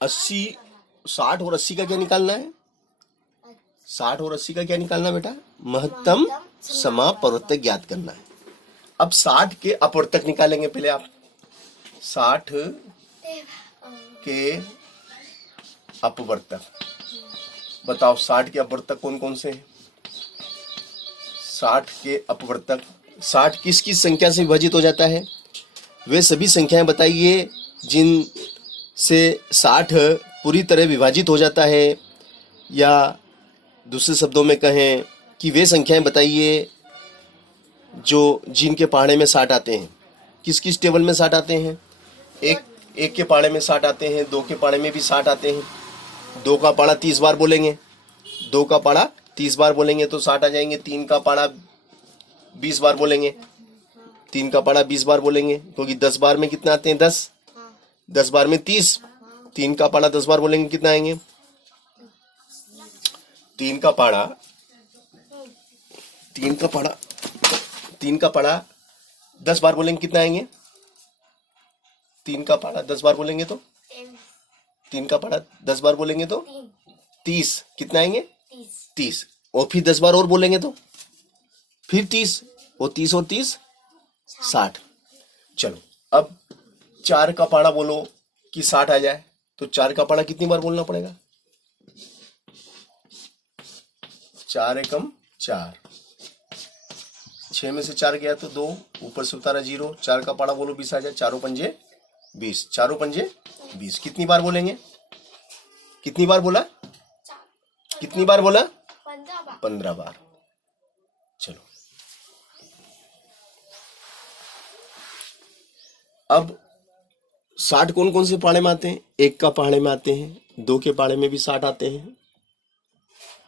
80, 60 और 80 का क्या निकालना है? 60 और 80 का क्या निकालना बेटा? महत्तम समापवर्तक ज्ञात करना है। अब 60 के अपवर्तक निकालेंगे पहले आप। 60 के अपवर्तक बताओ, 60 के अपवर्तक कौन कौन से हैं? 60 के अपवर्तक, 60 किस किस संख्या से विभाजित हो जाता है? वे सभी संख्याएं बताइए जिन से 60 पूरी तरह विभाजित हो जाता है, या दूसरे शब्दों में कहें कि वे संख्याएं बताइए जो जिनके पहाड़े में 60 आते हैं। किस किस टेबल में 60 आते हैं? एक के पहाड़े में 60 आते हैं, 2 के पहाड़े में भी 60 आते हैं। 2 का पहाड़ा 30 बार बोलेंगे, 2 का पहाड़ा 30 बार बोलेंगे तो 60 आ जाएंगे। 3 का पहाड़ा 20 बार बोलेंगे, 3 का पहाड़ा 20 बार बोलेंगे, क्योंकि 10 बार में कितना आते हैं? 10, 10 बार में 30। 3 का पहाड़ा 10 बार बोलेंगे कितना आएंगे? 3 का पहाड़ा 10 बार बोलेंगे कितना आएंगे? 3 का पहाड़ा 10 बार बोलेंगे तो 3 का पहाड़ा 10 बार बोलेंगे तो 30 कितना आएंगे? 30। और फिर 10 बार और बोलेंगे तो फिर 30, और 30 और 30 60। चलो अब 4 का पहाड़ा बोलो कि 60 आ जाए, तो 4 का पहाड़ा कितनी बार बोलना पड़ेगा? 4 एकम 4, 6 में से 4 गया तो 2, ऊपर से उतारा 0। 4 का पहाड़ा बोलो 20 आ जाए। 4 पंजे 20, 4 पंजे 20। कितनी बार बोलेंगे? कितनी बार बोला? 15 बार। चलो अब 60 कौन कौन से पहाड़े में आते हैं? 1 का पहाड़े में आते हैं, 2 के पहाड़े में भी 60 आते हैं,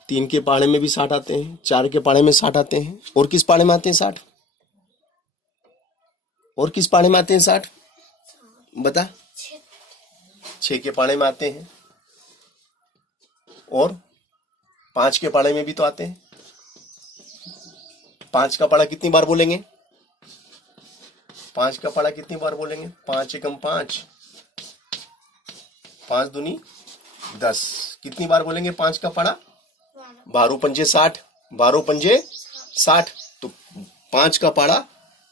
3 के पहाड़े में भी 60 आते हैं, 4 के पहाड़े में 60 आते हैं। और किस पहाड़े में आते हैं 60? और किस पहाड़े में आते हैं 60? बता। 6 के पहाड़े में आते हैं, और 5 के पहाड़े में भी तो आते हैं। 5 का पहाड़ा कितनी बार बोलेंगे? 5 का पहाड़ा कितनी बार बोलेंगे? 5 एकम 5, 5 दूनी 10। कितनी बार बोलेंगे 5 का पहाड़ा? 12 पंजे 60, 12 पंजे 60। तो 5 का पहाड़ा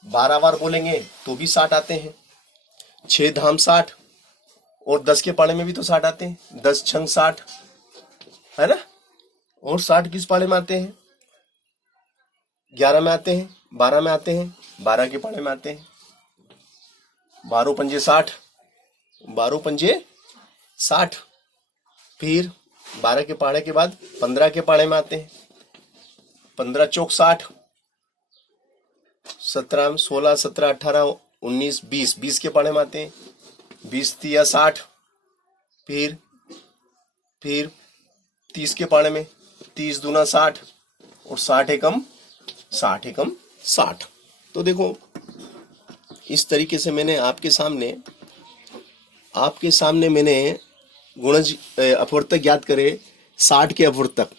12 बार बोलेंगे तो भी 60 आते हैं। 6 धाम 60, और 10 के पहाड़े में भी तो 60 आते हैं। 10 छंग 60 है ना। और 60 किस पहाड़े में आते हैं? 11 में आते हैं, 12 में आते हैं, 12 के पहाड़े में आते हैं। 12 पंजे 60, 12 पंजे 60। फिर 12 के पहाड़े के बाद 15 के पहाड़े में आते हैं। 15 चौक 60, 17 16 17 18 19 20, 20 के पहाड़े में आते हैं। 20 तिया 60। फिर 30 के पहाड़े में, 30 दूना 60, और 60 एकम 60। तो देखो इस तरीके से मैंने आपके सामने मैंने गुणज अपवर्तक ज्ञात करे। 60 के अपवर्तक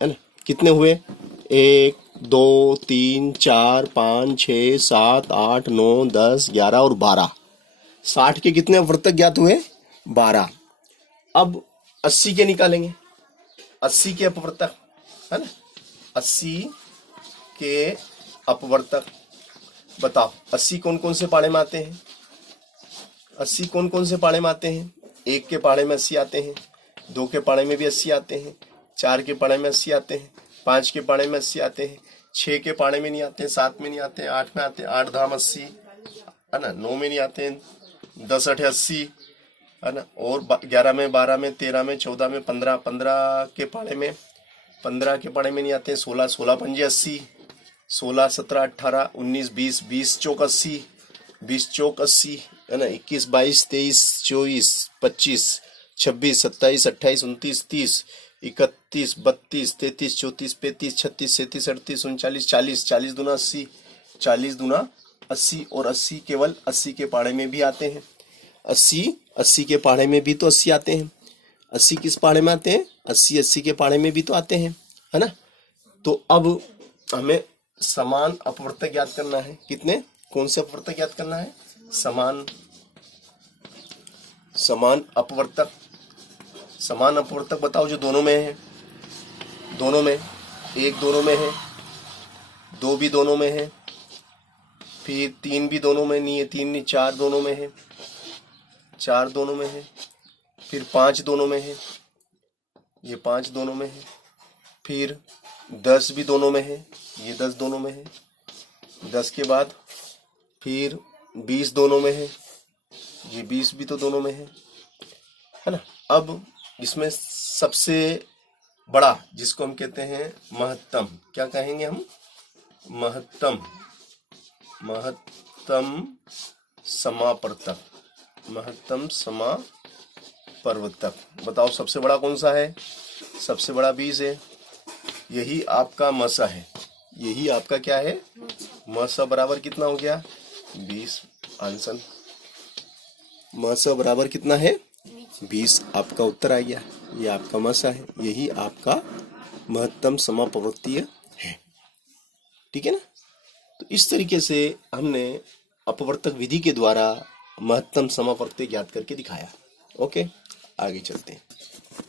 है ना, कितने हुए? 1 2 3 4 5 6 7 8 9 10 11 और 12। 60 के कितने अपवर्तक ज्ञात हुए? 12। अब 80 के निकालेंगे। 80 के अपवर्तक है ना, 80 के अपवर्तक बताओ। 80 कौन कौन से पहाड़े में आते हैं? 80 कौन कौन से पहाड़े में आते हैं? 1 के पहाड़े में 80 आते हैं, 2 के पहाड़े में भी 80 आते हैं, 4 के पहाड़े में 80 आते हैं, 5 के पहाड़े में 80 आते हैं, 6 के पहाड़े में नहीं आते हैं, 7 में नहीं आते हैं, 8 में आते हैं, 8 धाम 80 है ना, 9 में नहीं आते हैं, 10 8 80 है ना, और 11 में, 12 में, 13 में, 14 में, 15 के पहाड़े में, 15 के पहाड़े में नहीं आते हैं, 16 पंजे 80, 16 17 18 19 20, 20 चौक 80, 20 चौक 80 है ना, 21 22 23 24 25 26 27 28 29 30 31 32 33 34 35 36 37 38 39 40, 40 दूना 80, 40 दूना 80, और 80 केवल 80 के पहाड़े में भी आते हैं। 80 के पहाड़े में भी तो 80 आते हैं। 80 किस पहाड़े में आते हैं? 80 के पहाड़े में भी तो आते हैं है ना। तो अब हमें समान अपवर्तक ज्ञात करना है। कितने? कौन से अपवर्तक ज्ञात करना है? समान अपवर्तक। समान अपवर्तक बताओ जो दोनों में है। दोनों में, एक दोनों में है, दो भी दोनों में है, फिर तीन भी दोनों में नहीं है, तीन नहीं, चार दोनों में है, चार दोनों में है, फिर पांच दोनों में है, ये पांच दोनों में है, फिर 10 भी दोनों में है, ये 10 दोनों में है, 10 के बाद फिर 20 दोनों में है, ये 20 भी तो दोनों में है ना। अब इसमें सबसे बड़ा जिसको हम कहते हैं महत्तम, क्या कहेंगे हम? महत्तम, महत्तम समापर्तक, महत्तम समापर्तक। बताओ सबसे बड़ा कौन सा है? सबसे बड़ा 20 है, यही आपका मसा है। यही आपका क्या है? मसा बराबर कितना हो गया? 20। आंसर मसा बराबर कितना है? 20। आपका उत्तर आ गया। ये आपका मसा है, यही आपका महत्तम समापवर्तीय है। ठीक है ना। तो इस तरीके से हमने अपवर्तक विधि के द्वारा महत्तम समापवर्तीय ज्ञात करके दिखाया। ओके, आगे चलते हैं।